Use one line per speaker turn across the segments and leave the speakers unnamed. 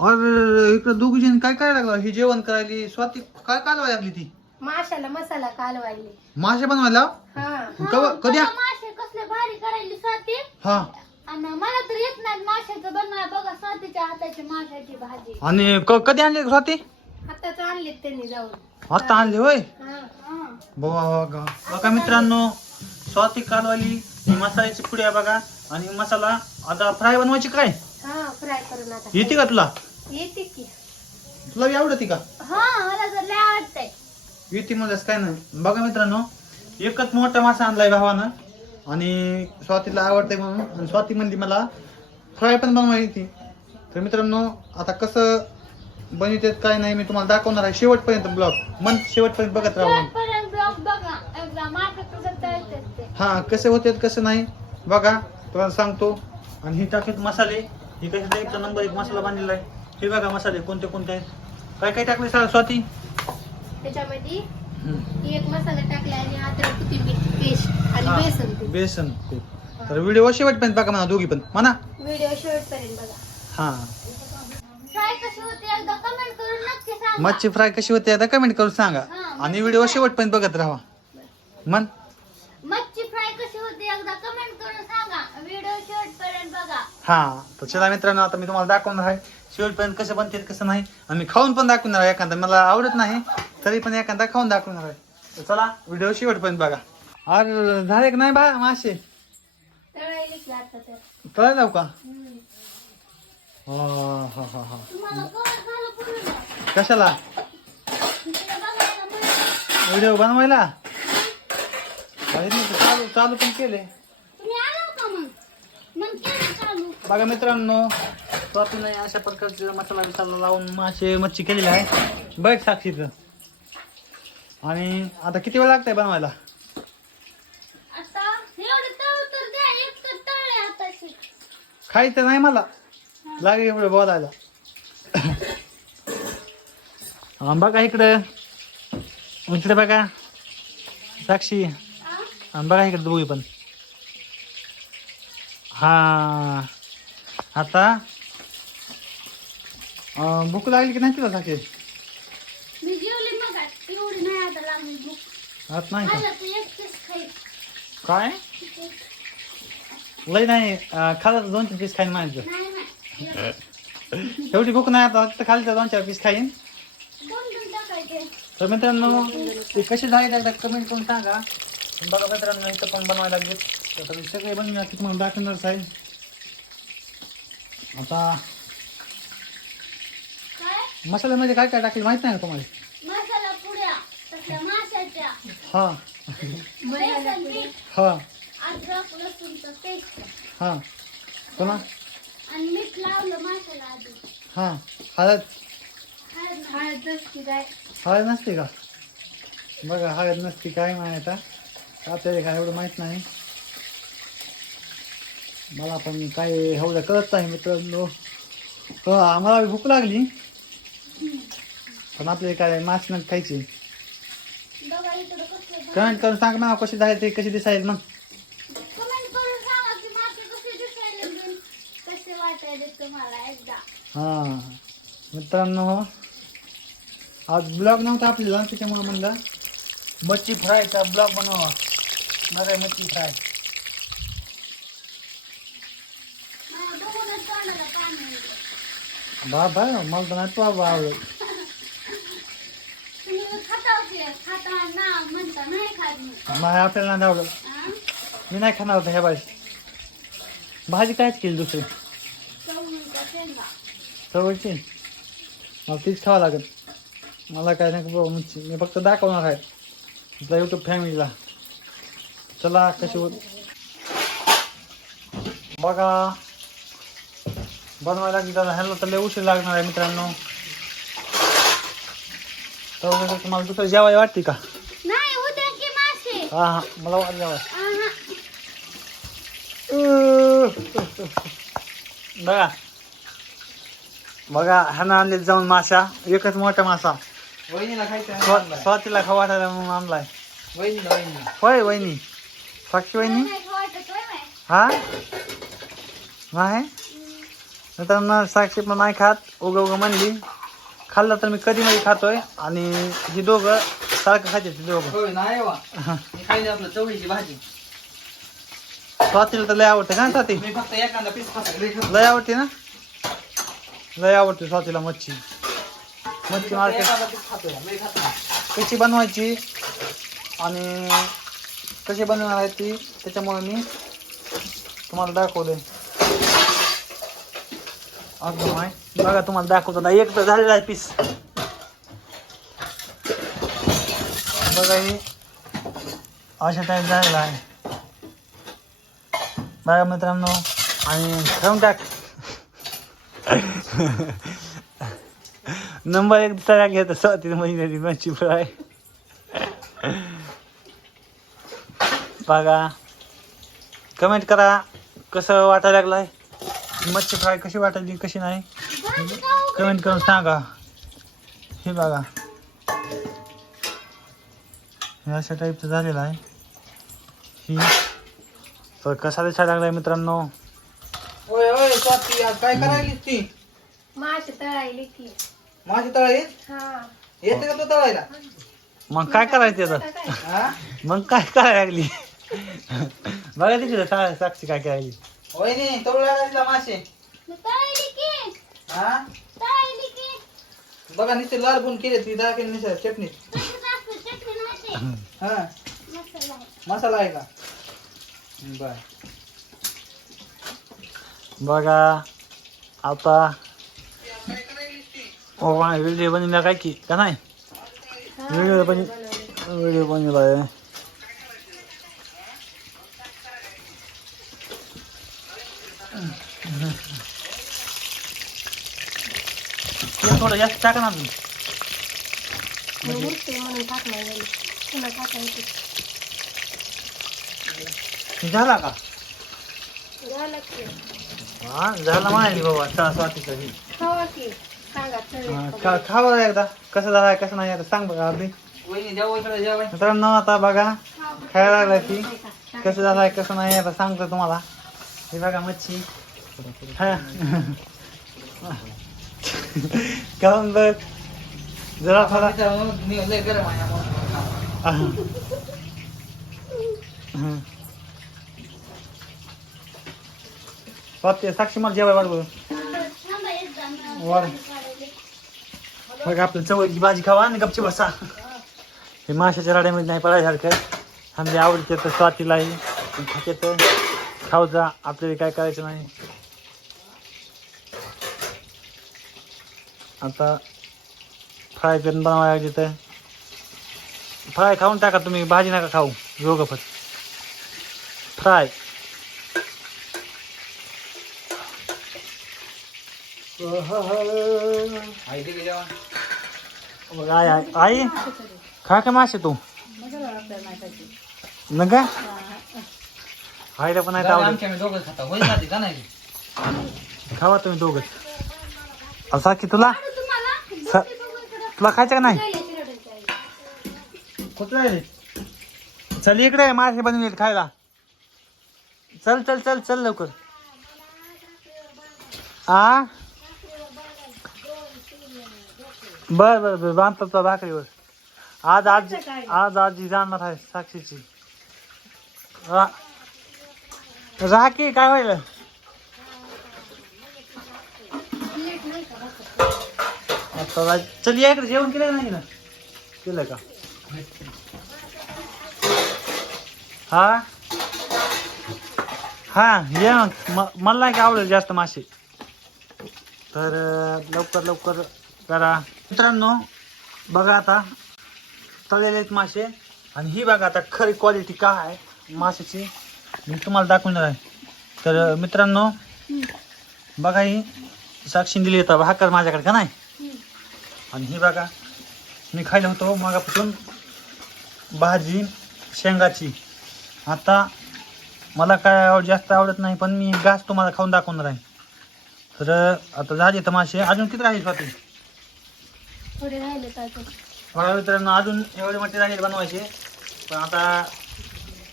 अरे इकडं दोघी जण काय काय लागलं? ही जेवण करायली स्वाती काय कालवाय लागली ती?
माशाला मसाला कालवायले.
मासे बनवायला?
हा.
कव- कधी
मासे कसले भारी करायली स्वाती?
हा.
आणि मला तर येत नाही माशाचं बनवाय बघा स्वातीच्या हाताची माशाची भाजी.
आणि क- कधी आणली स्वाती?
आताच आणलेत त्यांनी जाऊन.
आता आणली होय?
हा
हं.
बघा बघा. बघा मित्रांनो स्वाती कालवाली ही मसाल्याची पुडी आहे बघा. आणि मसाला आता फ्राय बनवायची काय?
हा फ्राय करून आता
येते का तुला?
येते की.
तुला आवडते का?
हा मला तर लय आवडतंय.
युती मध्येच काय नाही. बघा मित्रांनो एकच मोठा मासा आणलाय भावानं. आणि स्वातीला आवडतंय म्हणून. आणि स्वाती म्हणली मला फ्राय पण बनवायची तर मित्रांनो आता कसं बनवतात काय नाही मी तुम्हाला दाखवणार आहे. शेवटपर्यंत ब्लॉग. मन शेवटपर्यंत बघत राहा
ब्लॉग बघा. एकदा कसं ते
हा कसे होते कसं नाही बघा. तुम्हाला सांगतो. आणि हे टाकत मसाले. हे कसे एकचा नंबर एक मसाला बांधलेला आहे. हे बघा मसाले कोणते कोणते आहेत? काय काय टाकले सा- स्वाती?
त्याच्यामध्ये. एक मसाला टाकला आणि अद्रक कोथिंबीर पेस्ट आणि
हा,
बेसन पीठ.
बेसन पीठ. तर व्हिडिओ शेवटपर्यंत बघा म्हणा दोघी पण. म्हणा.
व्हिडिओ शेवटपर्यंत बघा.
हा.
फ्राय कशी होते एकदा कमेंट करून नक्की सांगा.
मच्छी फ्राय कशी होते आता कमेंट करून सांगा.
हा,
आणि व्हिडिओ शेवटपर्यंत बघत राहा. मन
मच्छी फ्राय कशी होते एकदा कमेंट करून सांगा. व्हिडिओ शेवटपर्यंत बघा.
हा. तर चला मित्रांनो आता मी तुम्हाला दाखवणार आहे. शेवटपर्यंत कसं बनते कसं नाही आम्ही मी खाऊन पण दाखवणार आहे. एखादा मला आवडत नाही तरी पण एखादा खाऊन दाखवणार आहे. चला व्हिडिओ शेवटपर्यंत बघा. अरे झाले का नाही बा मासे?
तळायले
जाऊ का? हा हा हा हा. कशाला? व्हिडिओ बनवायला? मी चालू चालू पण केले. बघा मित्रांनो स्वातीने अशा प्रकारचे मसाला बिसाला लावून मासे मच्छी केलेली आहे. बघ साक्षीच. आणि आता किती वेळ लागतंय बनवायला? खायचं नाही मला. लागेल एवढं बोलायला. बघा इकडं. इकडे बघा. साक्षी.
हा?
बघा इकडे दोघी पण. हा. आता भूक लागली की नाही तुला साक्षी
मी जेवली मग आज. एवढी नाही आता लागली भूक.
आत नाही का?
खाल्लं तर एक पीस खाईल
काय? लय नाही अं, खाल्लं तर दोन तीन पीस खाईन
नाही नाही.
एवढी भूक नाही आता फक्त खाली तर दोन चार पीस खाईन.
दोन दोन टाकायचे.
तर मित्रांनो ते कसे झाले एकदा कमेंट करून सांगा. बघा मित्रांनो इथं पण बनवायला लागले तर मी सगळे बनवणार की तुम्हाला दाखवणारच आहे आता
काय?
मसाल्यामध्ये काय काय टाकले माहीत नाही का तुम्हाला?
मसाला पुड्या तसल्या माशाच्या.
हा.
बेसन पीठ.
हा.
अद्रक लसूणचं पेस्ट.
हा. पुन्हा?
आणि मीठ लावलं माशाला आधी.
हा. हळद.
हळद नाही.
हळद नसती जाय
हळद नसते का? बघा हळद नसते काय माहिती आता. आपल्याला काय एवढं माहीत नाही. मला पण काय एवढं कळत नाही मित्रांनो. हो आम्हाला भूक लागली. पण आपल्याला काय मास न खायची. कमेंट करून सांग मला कशी जाईल ते कशी मग.
दिसायले एकदा.
हां. मित्रांनो आज ब्लॉग नव्हता आपल्याला त्याच्यामुळे म्हणलं मच्छी फ्रायचा ब्लॉग बनवा मच्छी फ्राय
मला बघूनच तोंडाला पाणी येतं.
बाबा मला तर नाही बाबा आवडत.
तुम्ही खाता की खाता ना म्हणता नाही खात मी.
नाही आपल्याला नाही आवडत? मी नाही खाणार होता ह्या भाजी भाजी कायच केली दुसरी?
चवळीचा शेंगा
चवळची? मला तीच खावं लागेल. मला काय नाही बाबा मच्छी मी फक्त दाखवणार आहे. आपल्या युट्यूब फॅमिलीला चला कशी होत? बघा. बनवायला लागली तर ह्याला तर लय उशीर लागणार आहे मित्रांनो. तर तुम्हाला दुसरं जेवाय वाटते का?
नाही उद्या की मासे.
हा हा मला वाट जेवाय.
आहा.
बघा. बघा ह्यानं आणले जाऊन मासा एकच मोठा मासा.
वहिनीला खायचं
स्वा- स्वातीला खाऊ वाटायला म्हणून आणलाय.
वहिनीला वहिनी
होय वहिनी. साक्षी वहिनी?
नाही खाऊ वाटत होय बाई.
हा? नाही? मित्रांनो साक्षी पण नाही खात उग उग म्हणली. खाल्लं तर मी कधी मध्ये खातोय आणि ही दोघं सारखं खाते ती दोघं.
नाही वा. मी खायली आपलं चवळीची भाजी.
स्वातीला तर लय आवडते का स्वाती?
मी फक्त एखादा पीस खातो. लय
आवडते ना? लय आवडते स्वातीला मच्छी. मच्छी मार्केट. कशी बनवायची? आणि कशी बनवणार आहे ती? त्याच्यामुळे मी तुम्हाला दाखवले अगं आहे बघा तुम्हाला दाखवतो ना एक तर झालेला आहे पीस बघा हे अशा टाईप झालेला आहे. बघा मित्रांनो आणि ठेवून टाक. नंबर एक तयार घेत स्वाती महिन्याची मच्छी फ्राय बघा. कमेंट करा कसं वाटायला लागलं आहे मच्छी फ्राय कशी वाटायली कशी नाही? कमेंट करून सांगा. हे बघा. हे अशा टाईपचं झालेलं आहे. ही. तर कसा दिसायला लागलाय मित्रांनो?
होय होय स्वाती आज काय करायली ती?
मासे तळायले की
माझी तळाई
हा.
येते का तू तळायला?
मग काय करायचं आता?
हा?
मग काय करायला लागली? बघा तिकडे सा साक्षी काय करायली.
होय नाही तळूला मासे?
तळली की.
हा?
तळली की.
बघा नुसते लाल पण केले ती दाखल निसर चटणी
तसंच असतं चटणी नसते
हा?
मसाला आहे.
मसाला आहे का? बर.
बघा आता ओ व्हिडिओ बनवला काय की का नाही? व्हिडिओ पण व्हिडिओ बनवला आहे. थोडं जास्त टाका ना तुम्ही
मग उरते म्हणून टाकणार झाली पुन्हा टाकायची
झाला का
झालं की
हा झाला माहिती बाबा सा स्वातीचं हे.
खावा की सांगा
हा,
चल
खा खा बरं एकदा कसं झालं कसं नाही आता सांग बघा अगदी
वहिनी जेव्हा इकडे जेवाय
मित्रांनो आता बघा खायला लागला की कसं झालंय कसं नाही आता सांगतो तुम्हाला हे बघा मच्छी हा. काहून बघ जरा थोडा. स्वाती साक्षी मला जेवाय वाढ. बघा आपलं चवळीची भाजी खावा आणि गपची बसा हे माशाच्या राड्यामध्ये नाही पडायसारखं आमच्या आवडते तर स्वातीलाही खाते तर खाऊ जा आपल्याला काय करायचं नाही आता फ्राय करून बनवायला लागली तर फ्राय खाऊन टाका तुम्ही भाजी नका खाऊ फ्राय
जेवण
बघ, आई आई आई खा का मासे तू नका खायला पण नाही आवडत.
आमच्या आम्ही दोघं खाता. होय खाते का नाही?
खावा तुम्ही दोघं. असा की तुला? स- तुला खायचं का नाही. कुठं चल इकडे मासे बनवले खायला. चल चल चल चल लवकर. आ? बर बर बर बांधतो तुला भाकरीवर. आज आजी आज आजी जाणार आहे साक्षीची. राहा की काय व्हायला? आता चल या इकडे. जेवण केलं नाही ना केलं का? हा? हा ये मग. म- मला नाही का आवडेल जास्त मासे? तर लवकर लवकर करा. मित्रांनो बघा आता. तळलेले आहेत मासे. आणि ही बघा आता खरी क्वालिटी काय आहे माशाची. मी तुम्हाला दाखवणार आहे. तर मित्रांनो बघा ही साक्षी दिली येतात भाकर माझ्याकडे का नाही? आणि ही बघा मी खायला होतो मागापासून भाजी शेंगाची. आता मला काय आवड जास्त आवडत नाही पण मी घास तुम्हाला खाऊन दाखवणार आहे. तर आता झाली तर मासे. अजून किती राहील स्वाती
थोडे राहिले तर
बघा मित्रांनो अजून एवढे मोठे राहील बनवायचे. पण आता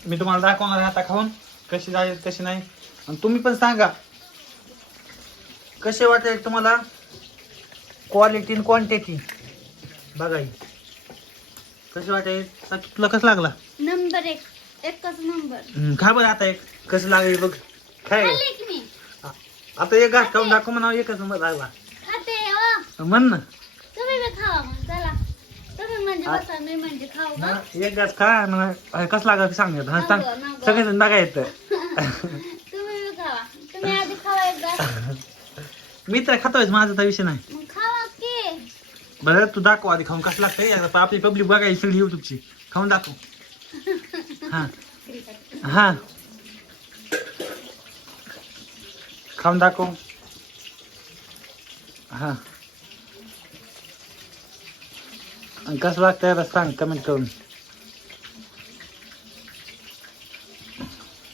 मी तुम्हाला दाखवणार आहे आता खाऊन. कशी राहील कशी नाही? आणि तुम्ही पण सांगा. कसे वाटेल तुम्हाला क्वालिटी आणि क्वांटिटी बघा. कसे वाटेल? तुला कसं लागला?
नंबर एक. एकच नंबर
खा बरं आता एक. कसं लागेल बघ. काय आता एक घास खाऊन दाखव म्हणा एकच नंबर लागला.
खाते हो.
म्हण ना
तुम्ही बी खावा मग चला तुम्ही म्हणजे म्हणजे खाऊ का?
हा, एक घास खा म्हणा कसं लागला ते सांग. हा, सांग
नको, नको.
सगळेजण बघा येतं
तुम्ही बी खावा. तुम्ही आधी खावा एकदा
मी तर खातोय माझा तर विषय नाही.
मग खावा की.
बरं तू दाखव आधी खाऊन कसं लागतंय. आता आपली पब्लिक बघायची सगळी युट्यूबची खाऊन दाखव. हा. हा. खाऊन दाखव. हा. आणि कसं लागतंय आता सांग कमेंट करून.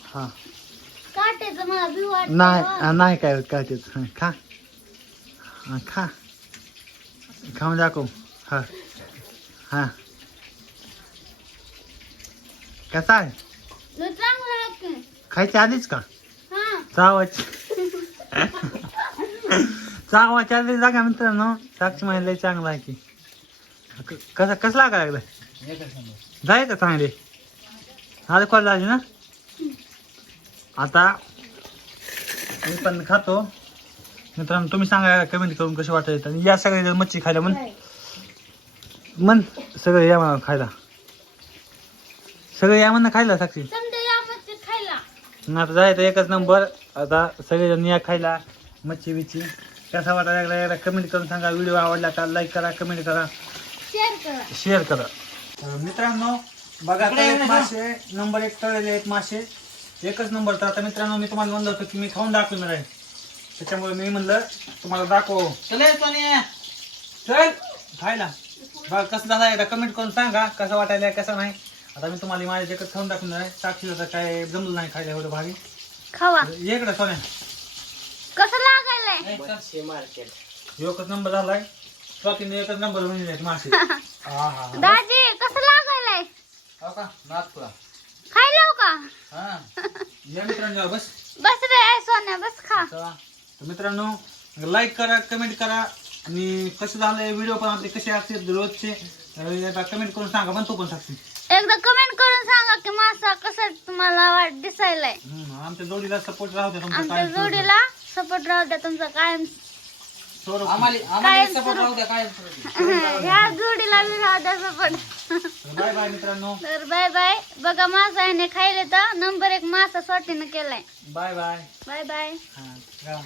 हा.
मला वाटत.
नाही हा, नाही काय होत काय तेच हा, खा. हा, खा. खाऊन दाखव. हा. हा. कसा आहे?
चांगलं
खायच्या आधीच का?
हा.
चावाची चावाच्या आधी जागा मित्रांनो? साक्षी माहिती चांगला आहे की. क- कसा कसं लागा लागलाय
एकच नंबर
जाय का चांगले. आता कॉल झाली ना? आता मी पण खातो. मित्रांनो तुम्ही सांगा कमेंट करून कशी वाटायचं आणि या सगळे मच्छी खायला म्हण. मन सगळे या म्हणा खायला. सगळे या म्हणा खायला साक्षी.
समजा या मच्छी खायला.
मग आता जायचं एकच नंबर. आता सगळेजण या खायला. मच्छी बिच्छी कसा वाटायला लागला कमेंट करून सांगा. व्हिडिओ आवडला का लाईक करा कमेंट करा.
करा
शेअर करा. मित्रांनो बघा आता एक मासे नंबर एक तळलेले आहेत मासे. एकच नंबर तर आता मित्रांनो मी तुम्हाला म्हणलं होतं की मी खाऊन दाखवणार आहे त्याच्यामुळे मी म्हणलं तुम्हाला दाखव.
चल
चल खायला. बघा कसं झालं एकदा कमेंट करून सांगा कसं वाटायला कसं नाही. आता मी तुम्हाला माझ्या एकच खाऊन दाखवणार आहे. साक्षीला तर काय जमलं नाही खायला एवढं भारी.
खावा.
इकडे सोन्या.
कसं लागायलंय
एकच नंबर झालाय. स्वातीने एकच नंबर म्हणजे मासे. हा हा
दाजी कसं लागायलंय
हो का?
खायला हो का?
हा.
या मित्रांनो बस.
बस रे सोन्या बस खा.
चला. तर मित्रांनो लाईक करा कमेंट करा. आणि कसं झालंय व्हिडिओ पण आपले कसे असतील रोजचे आता कमेंट करून सांगा पण तू पण सांगशील.
एकदा कमेंट करून सांगा की मासा कसं तुम्हाला वाट दिसायलाय.
हम्म, आमच्या जोडीला सपोर्ट राहू द्या तुमचा
आमच्या
कायम
जोडीला सपोर्ट राहू द्या तुमचा कायम
आम्हाला आम्हाला सपोर्ट राहू द्या काय
ह्या जोडीला बी राहू द्या सपोर्ट.
बाय बाय मित्रांनो.
तर बाय बाय. बघा मासा याने खायले तर नंबर एक मासा स्वातीनं केलाय.
Bye bye.
Bye bye.
हा, जा.